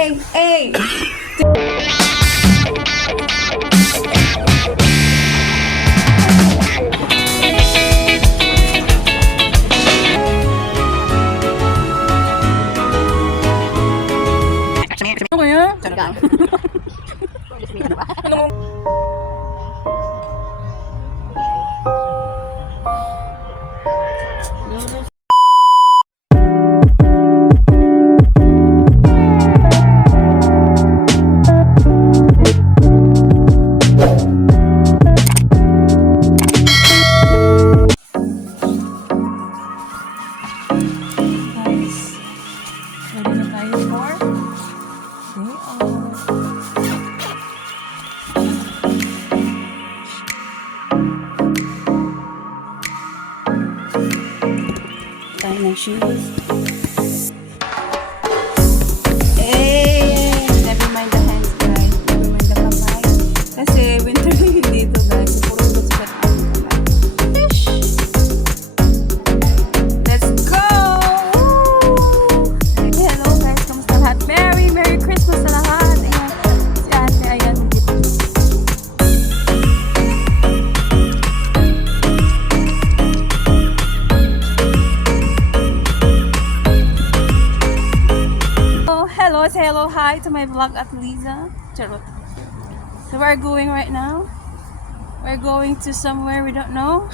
Hey! Ano kaya? Ng shoes. Never mind the hands, guys. Never mind the kamay. Kasi winter na yun dito, guys. Puro sugat ang kamay. Fish! Let's go! Hello, guys. Kamusta lahat? Merry Christmas sa lahat. Ayan. Si ate, ayan. Hello, hi to my vlog at Liza. Charot. So we're going right now. We're going to somewhere we don't know.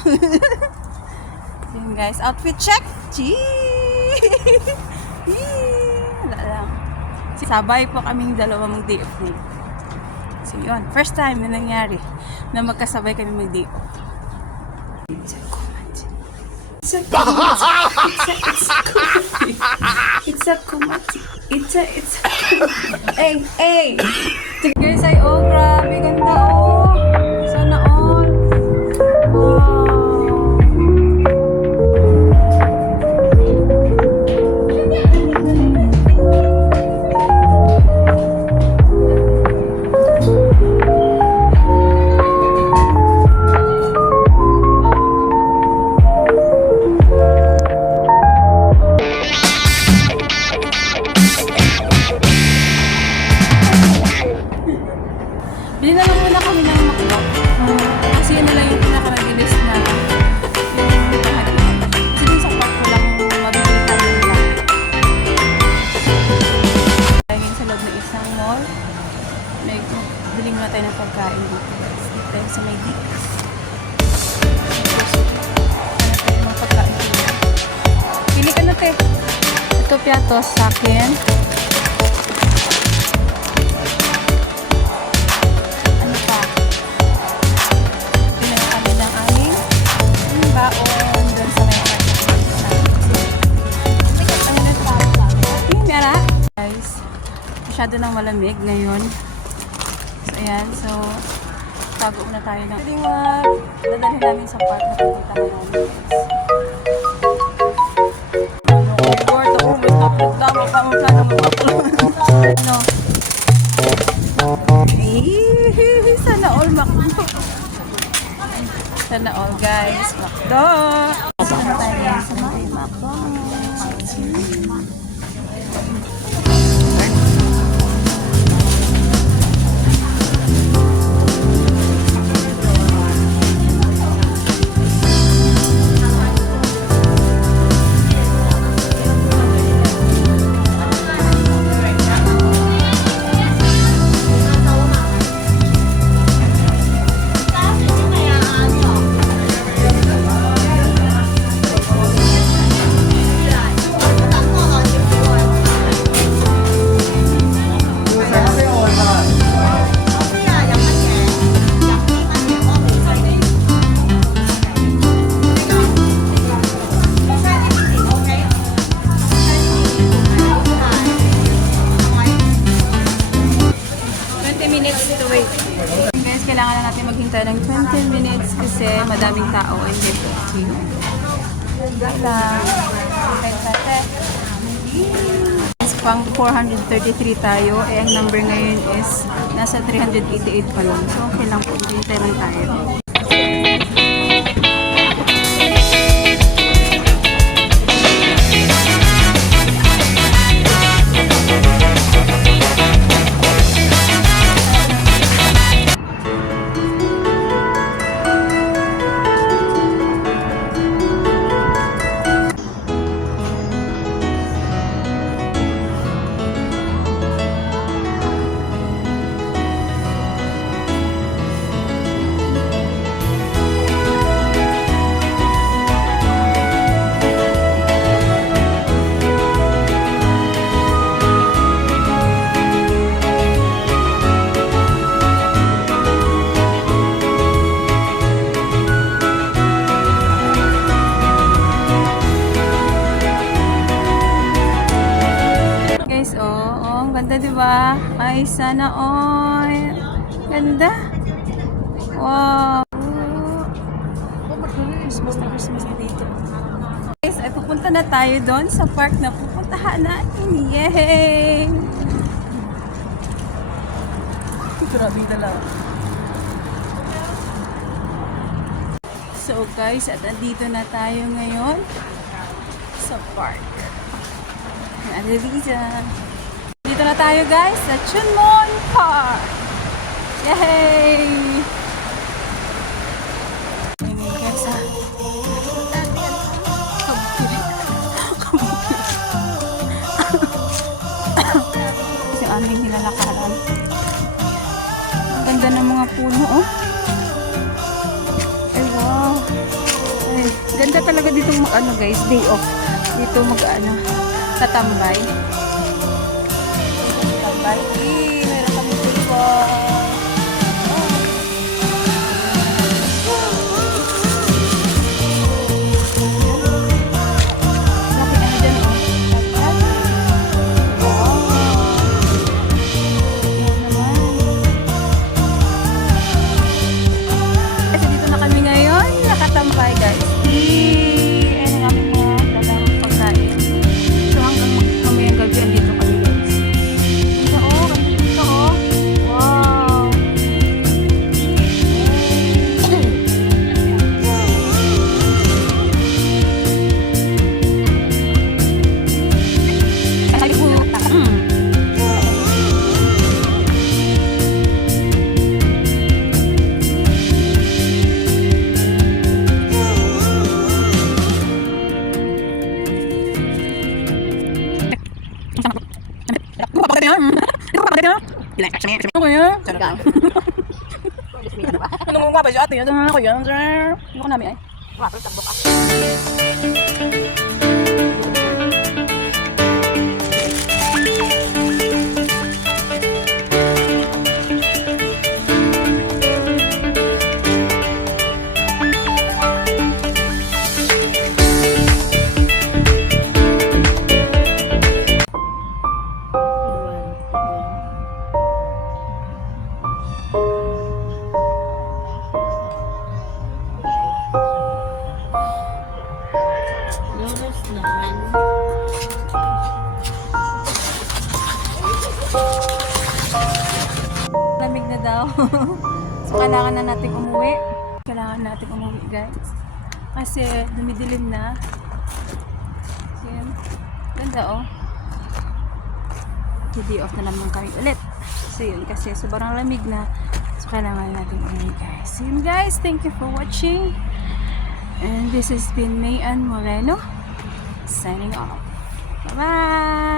Yun guys, outfit check. Wala lang. Sabay po kaming dalawa mag-day off niya. So yun, first time na nangyari na magkasabay kami mag-day off. Hey! Guys, ay grabe ganda sana all. Bili na lang muna kami ng maklo. Kasi yun na lang yung pinaka-release na yung kahit. Kasi dun sa park ko lang mabili tayo nila. Laging sa loob ng isang mall. Bili muna tayo ng pagkain dito. Dito tayo sa may Dicks. Ano tayo mga pagkain dito. Pili ka na te. Ito piatos sa akin. Masyado nang malamig ngayon. So, ayan. So, tago muna tayo ng dadalhin namin sa park na pupunta na namin. Lord, ako may tapos damo pa mo plano mo. Ano? Sana all makdo. Sana all guys. Makdo! Sana tayo sa mga makdo. Kailangan na natin maghintay ng 20 minutes kasi madaming tao and then pang 433 tayo ang number ngayon is nasa 388 pa lang, so okay lang po, hintay lang tayo. guys. Sana all. Ganda. Wow. Christmas na Christmas na dito. Guys, ay pupunta na tayo doon sa park na pupuntahan natin. Yay! Grabing dala. So guys, at andito na tayo ngayon sa park. Dito na tayo guys sa Chunmon Park. Yay! Ayan guys ha. Kabukiri. Kasi aming nilalakaran. Ang ganda ng mga puno oh. Ay wow. Ay, ganda talaga dito mag-ano guys, day off. Dito mag-ano, tatambay. Tatambay. Meron kami football. Ako yan. Ano mo nga ba siya ate? Ako yan. Ano ko namin ay? Lamig na daw. So, kailangan na natin umuwi. Kailangan natin umuwi, guys. Kasi, dumidilim na. So, yun. Ganda, oh. Day off na naman kami ulit. So, yun. Kasi, sobrang lamig na. So, kailangan natin umuwi, guys. So, yun, guys. Thank you for watching. And this has been Mayan Moreno. Signing off. Bye-bye!